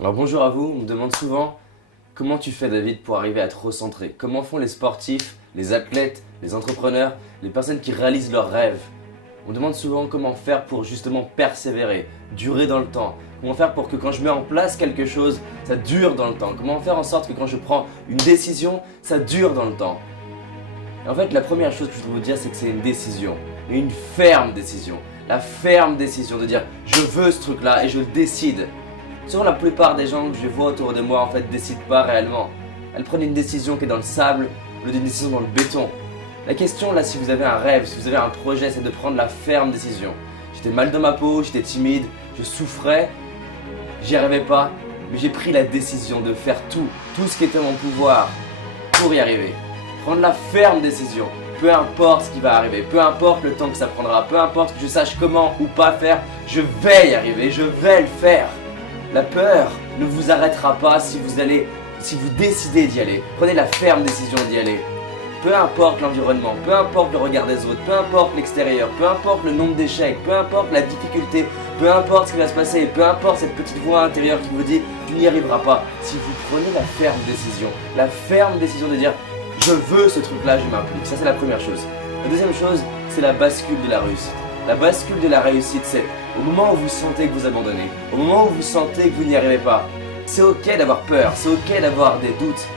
Alors bonjour à vous, on me demande souvent comment tu fais David pour arriver à te recentrer. Comment font les sportifs, les athlètes, les entrepreneurs, les personnes qui réalisent leurs rêves. On me demande souvent comment faire pour justement persévérer, durer dans le temps. Comment faire pour que quand je mets en place quelque chose, ça dure dans le temps. Comment faire en sorte que quand je prends une décision, ça dure dans le temps. Et en fait, la première chose que je voudrais vous dire, c'est que c'est une décision. Et une ferme décision. La ferme décision de dire je veux ce truc-là et je le décide. Souvent, la plupart des gens que je vois autour de moi en fait décident pas réellement. Elles prennent une décision qui est dans le sable au lieu d'une décision dans le béton. La question là, si vous avez un rêve, si vous avez un projet, c'est de prendre la ferme décision. J'étais mal dans ma peau, j'étais timide, je souffrais, j'y arrivais pas, mais j'ai pris la décision de faire tout ce qui était en mon pouvoir pour y arriver. Prendre la ferme décision, peu importe ce qui va arriver, peu importe le temps que ça prendra, peu importe que je sache comment ou pas faire, je vais y arriver, je vais le faire. La peur ne vous arrêtera pas si vous décidez d'y aller. Prenez la ferme décision d'y aller. Peu importe l'environnement, peu importe le regard des autres, peu importe l'extérieur, peu importe le nombre d'échecs, peu importe la difficulté, peu importe ce qui va se passer, peu importe cette petite voix intérieure qui vous dit tu n'y arriveras pas. Si vous prenez la ferme décision de dire je veux ce truc là, je m'implique. Ça c'est la première chose. La deuxième chose, c'est la bascule de la réussite. La bascule de la réussite, c'est au moment où vous sentez que vous abandonnez, au moment où vous sentez que vous n'y arrivez pas. C'est ok d'avoir peur, c'est ok d'avoir des doutes.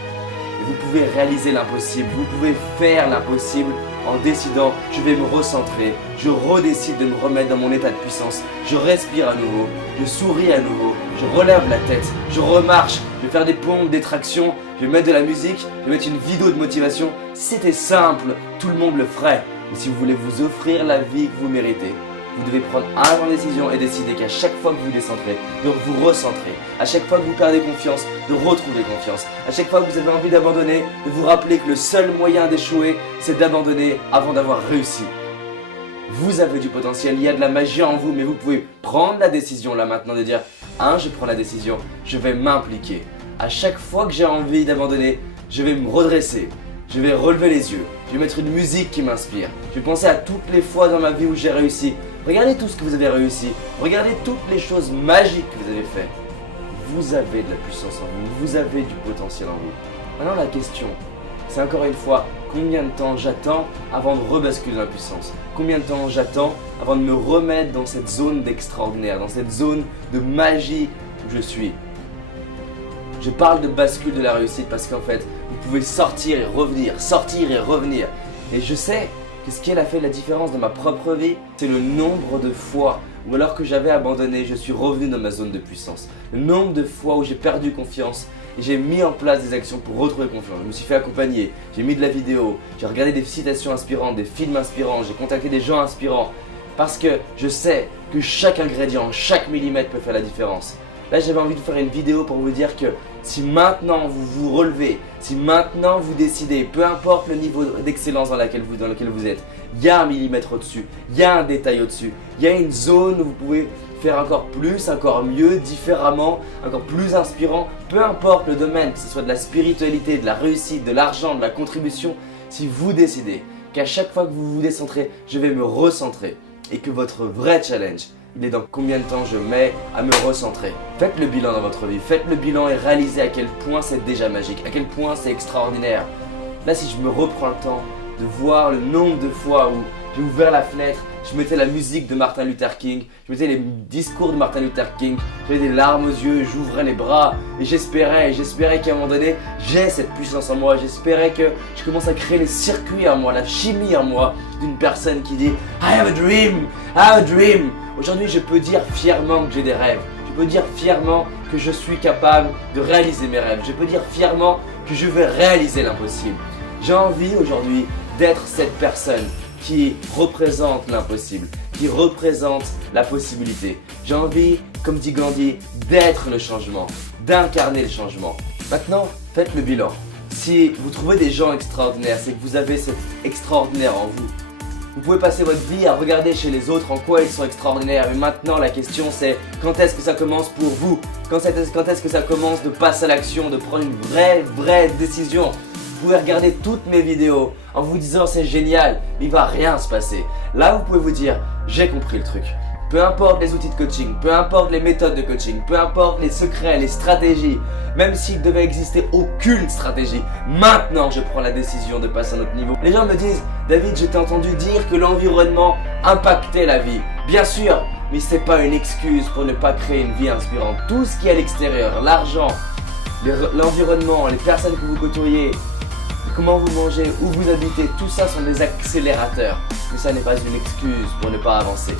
Mais vous pouvez réaliser l'impossible, vous pouvez faire l'impossible en décidant je vais me recentrer, je redécide de me remettre dans mon état de puissance, je respire à nouveau, je souris à nouveau, je relève la tête, je remarche, je vais faire des pompes, des tractions, je vais mettre de la musique, je vais mettre une vidéo de motivation. Si c'était simple, tout le monde le ferait. Mais si vous voulez vous offrir la vie que vous méritez, vous devez prendre un temps de décision et décider qu'à chaque fois que vous vous décentrez, de vous recentrer. À chaque fois que vous perdez confiance, de retrouver confiance. À chaque fois que vous avez envie d'abandonner, de vous rappeler que le seul moyen d'échouer, c'est d'abandonner avant d'avoir réussi. Vous avez du potentiel, il y a de la magie en vous, mais vous pouvez prendre la décision là maintenant de dire je prends la décision, je vais m'impliquer. À chaque fois que j'ai envie d'abandonner, je vais me redresser. Je vais relever les yeux, je vais mettre une musique qui m'inspire. Je vais penser à toutes les fois dans ma vie où j'ai réussi. Regardez tout ce que vous avez réussi. Regardez toutes les choses magiques que vous avez faites. Vous avez de la puissance en vous, vous avez du potentiel en vous. Maintenant la question, c'est encore une fois, combien de temps j'attends avant de rebasculer dans la puissance? Combien de temps j'attends avant de me remettre dans cette zone d'extraordinaire, dans cette zone de magie où je suis? Je parle de bascule de la réussite parce qu'en fait, vous pouvez sortir et revenir, sortir et revenir. Et je sais que ce qui a fait la différence dans ma propre vie, c'est le nombre de fois où alors que j'avais abandonné, je suis revenu dans ma zone de puissance. Le nombre de fois où j'ai perdu confiance et j'ai mis en place des actions pour retrouver confiance. Je me suis fait accompagner, j'ai mis de la vidéo, j'ai regardé des citations inspirantes, des films inspirants, j'ai contacté des gens inspirants. Parce que je sais que chaque ingrédient, chaque millimètre peut faire la différence. Là, j'avais envie de faire une vidéo pour vous dire que si maintenant vous vous relevez, si maintenant vous décidez, peu importe le niveau d'excellence dans lequel vous êtes, il y a un millimètre au-dessus, il y a un détail au-dessus, il y a une zone où vous pouvez faire encore plus, encore mieux, différemment, encore plus inspirant, peu importe le domaine, que ce soit de la spiritualité, de la réussite, de l'argent, de la contribution, si vous décidez qu'à chaque fois que vous vous décentrez, je vais me recentrer et que votre vrai challenge, il est dans combien de temps je mets à me recentrer. Faites le bilan dans votre vie, faites le bilan et réalisez à quel point c'est déjà magique, à quel point c'est extraordinaire. Là, si je me reprends le temps de voir le nombre de fois où j'ai ouvert la fenêtre, je mettais la musique de Martin Luther King, je mettais les discours de Martin Luther King, j'avais des larmes aux yeux, j'ouvrais les bras et j'espérais qu'à un moment donné, j'ai cette puissance en moi, j'espérais que je commence à créer les circuits en moi, la chimie en moi d'une personne qui dit I have a dream, I have a dream. Aujourd'hui, je peux dire fièrement que j'ai des rêves. Je peux dire fièrement que je suis capable de réaliser mes rêves. Je peux dire fièrement que je vais réaliser l'impossible. J'ai envie aujourd'hui d'être cette personne qui représente l'impossible, qui représente la possibilité. J'ai envie, comme dit Gandhi, d'être le changement, d'incarner le changement. Maintenant, faites le bilan. Si vous trouvez des gens extraordinaires, c'est que vous avez cet extraordinaire en vous. Vous pouvez passer votre vie à regarder chez les autres en quoi ils sont extraordinaires. Mais maintenant, la question c'est quand est-ce que ça commence pour vous? Quand est-ce que ça commence de passer à l'action, de prendre une vraie décision? Vous pouvez regarder toutes mes vidéos en vous disant c'est génial, mais il va rien se passer. Là, vous pouvez vous dire j'ai compris le truc. peu importe les outils de coaching, peu importe les méthodes de coaching, peu importe les secrets, les stratégies, même s'il devait exister aucune stratégie, maintenant je prends la décision de passer à un autre niveau. Les gens me disent, David, je t'ai entendu dire que l'environnement impactait la vie. Bien sûr, mais ce n'est pas une excuse pour ne pas créer une vie inspirante. Tout ce qui est à l'extérieur, l'argent, l'environnement, les personnes que vous côtoyez, comment vous mangez, où vous habitez, tout ça sont des accélérateurs. Mais ça n'est pas une excuse pour ne pas avancer.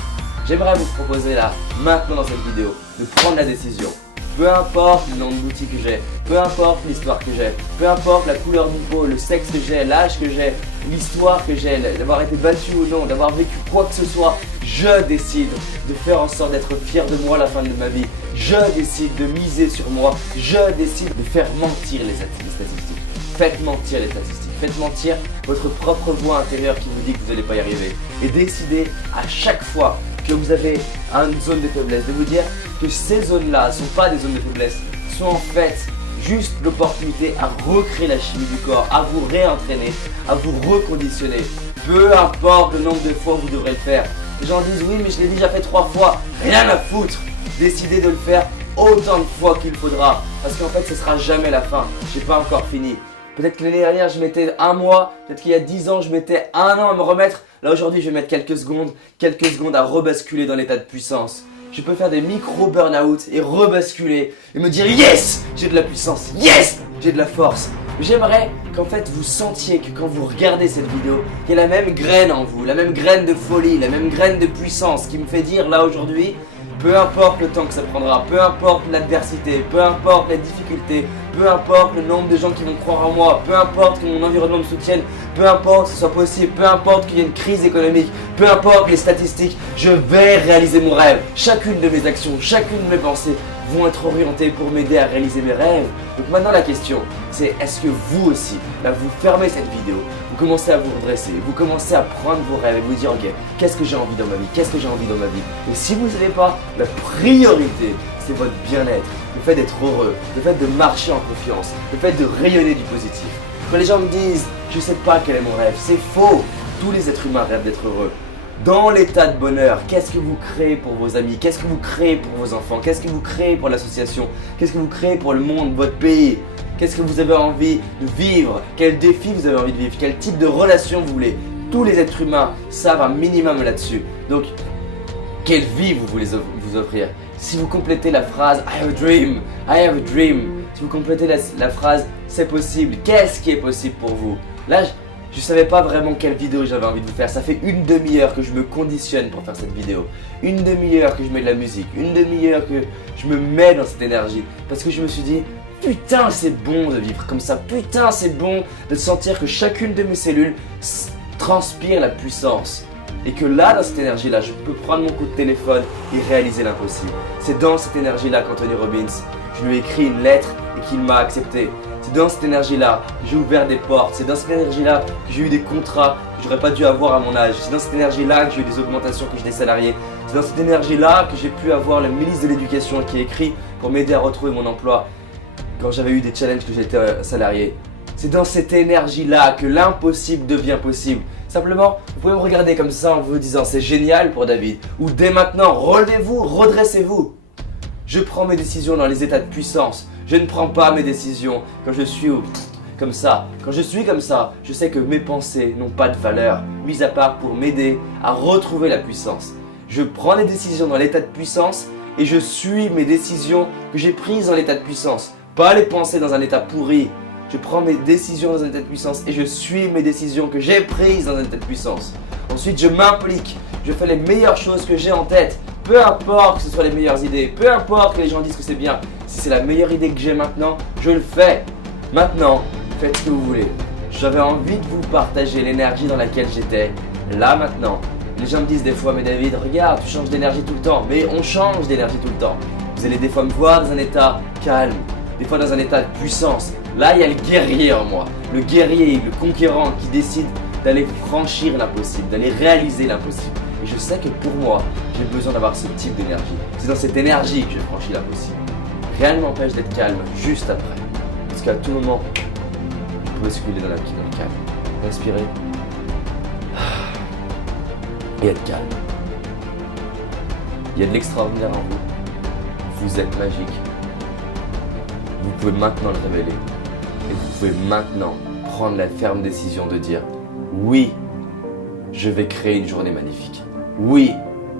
J'aimerais vous proposer là, maintenant dans cette vidéo, de prendre la décision. Peu importe le nombre d'outils que j'ai, peu importe l'histoire que j'ai, peu importe la couleur de peau, le sexe que j'ai, l'âge que j'ai, l'histoire que j'ai, d'avoir été battu ou non, d'avoir vécu quoi que ce soit, je décide de faire en sorte d'être fier de moi à la fin de ma vie. Je décide de miser sur moi. Je décide de faire mentir les statistiques. Faites mentir les statistiques. Faites mentir votre propre voix intérieure qui vous dit que vous n'allez pas y arriver. Et décidez à chaque fois que vous avez une zone de faiblesse, de vous dire que ces zones-là ne sont pas des zones de faiblesse, sont en fait juste l'opportunité à recréer la chimie du corps, à vous réentraîner, à vous reconditionner. Peu importe le nombre de fois où vous devrez le faire. Les gens disent oui mais je l'ai déjà fait 3 fois, rien à foutre. Décidez de le faire autant de fois qu'il faudra. Parce qu'en fait ce sera jamais la fin, j'ai pas encore fini. Peut-être que l'année dernière je mettais 1 mois, peut-être qu'il y a 10 ans je mettais 1 an à me remettre. Là aujourd'hui je vais mettre quelques secondes à rebasculer dans l'état de puissance. Je peux faire des micro burn-out et rebasculer et me dire yes, j'ai de la puissance, yes, j'ai de la force. J'aimerais qu'en fait vous sentiez que quand vous regardez cette vidéo, il y a la même graine en vous, la même graine de folie, la même graine de puissance qui me fait dire là aujourd'hui, peu importe le temps que ça prendra, peu importe l'adversité, peu importe les difficultés, peu importe le nombre de gens qui vont croire en moi, peu importe que mon environnement me soutienne, peu importe que ce soit possible, peu importe qu'il y ait une crise économique, peu importe les statistiques, je vais réaliser mon rêve. Chacune de mes actions, chacune de mes pensées vont être orientées pour m'aider à réaliser mes rêves. Donc maintenant la question, c'est est-ce que vous aussi, là vous fermez cette vidéo, vous commencez à vous redresser, vous commencez à prendre vos rêves et vous dire ok, qu'est-ce que j'ai envie dans ma vie, qu'est-ce que j'ai envie dans ma vie. Et si vous ne savez pas, la priorité c'est votre bien-être, le fait d'être heureux, le fait de marcher en confiance, le fait de rayonner du positif. Quand les gens me disent je sais pas quel est mon rêve, c'est faux. Tous les êtres humains rêvent d'être heureux. Dans l'état de bonheur, qu'est-ce que vous créez pour vos amis? Qu'est-ce que vous créez pour vos enfants? Qu'est-ce que vous créez pour l'association? Qu'est-ce que vous créez pour le monde, votre pays? Qu'est-ce que vous avez envie de vivre? Quel défi vous avez envie de vivre? Quel type de relation vous voulez? Tous les êtres humains savent un minimum là-dessus. Donc, quelle vie vous voulez vous offrir? Si vous complétez la phrase I have a dream, I have a dream, si vous complétez la phrase c'est possible, qu'est-ce qui est possible pour vous? Là, je ne savais pas vraiment quelle vidéo j'avais envie de vous faire. Ça fait une demi-heure que je me conditionne pour faire cette vidéo. Une demi-heure que je mets de la musique. Une demi-heure que je me mets dans cette énergie. Parce que je me suis dit, putain c'est bon de vivre comme ça. Putain c'est bon de sentir que chacune de mes cellules transpire la puissance. Et que là, dans cette énergie-là, je peux prendre mon coup de téléphone et réaliser l'impossible. C'est dans cette énergie-là qu'Anthony Robbins, je lui ai écrit une lettre et qu'il m'a accepté. C'est dans cette énergie-là que j'ai ouvert des portes. C'est dans cette énergie-là que j'ai eu des contrats que j'aurais pas dû avoir à mon âge. C'est dans cette énergie-là que j'ai eu des augmentations, que j'ai des salariés. C'est dans cette énergie-là que j'ai pu avoir le ministre de l'Éducation qui a écrit pour m'aider à retrouver mon emploi quand j'avais eu des challenges que j'étais salarié. C'est dans cette énergie-là que l'impossible devient possible. Simplement, vous pouvez me regarder comme ça en vous disant c'est génial pour David. Ou dès maintenant, relevez-vous, redressez-vous. Je prends mes décisions dans les états de puissance. Je ne prends pas mes décisions quand je suis comme ça. Quand je suis comme ça, je sais que mes pensées n'ont pas de valeur, mis à part pour m'aider à retrouver la puissance. Je prends les décisions dans l'état de puissance et je suis mes décisions que j'ai prises dans l'état de puissance. Pas les pensées dans un état pourri. Je prends mes décisions dans un état de puissance et je suis mes décisions que j'ai prises dans un état de puissance. Ensuite, je m'implique. Je fais les meilleures choses que j'ai en tête. Peu importe que ce soit les meilleures idées, peu importe que les gens disent que c'est bien. Si c'est la meilleure idée que j'ai maintenant, je le fais. Maintenant, faites ce que vous voulez. J'avais envie de vous partager l'énergie dans laquelle j'étais. Là maintenant, les gens me disent des fois, mais David, regarde, tu changes d'énergie tout le temps. Mais on change d'énergie tout le temps. Vous allez des fois me voir dans un état calme, des fois dans un état de puissance. Là, il y a le guerrier en moi. Le guerrier, le conquérant qui décide d'aller franchir l'impossible, d'aller réaliser l'impossible. Et je sais que pour moi, j'ai besoin d'avoir ce type d'énergie. C'est dans cette énergie que je franchis l'impossible. Rien ne m'empêche d'être calme juste après. Parce qu'à tout moment, je peux basculer dans le calme. Respirer. Et être calme. Il y a de l'extraordinaire en vous. Vous êtes magique. Vous pouvez maintenant le révéler. Et vous pouvez maintenant prendre la ferme décision de dire oui, je vais créer une journée magnifique. Oui,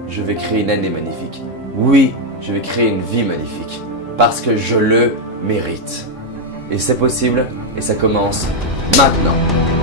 je vais créer une année magnifique. Oui, je vais créer une vie magnifique. Parce que je le mérite. Et c'est possible et ça commence maintenant.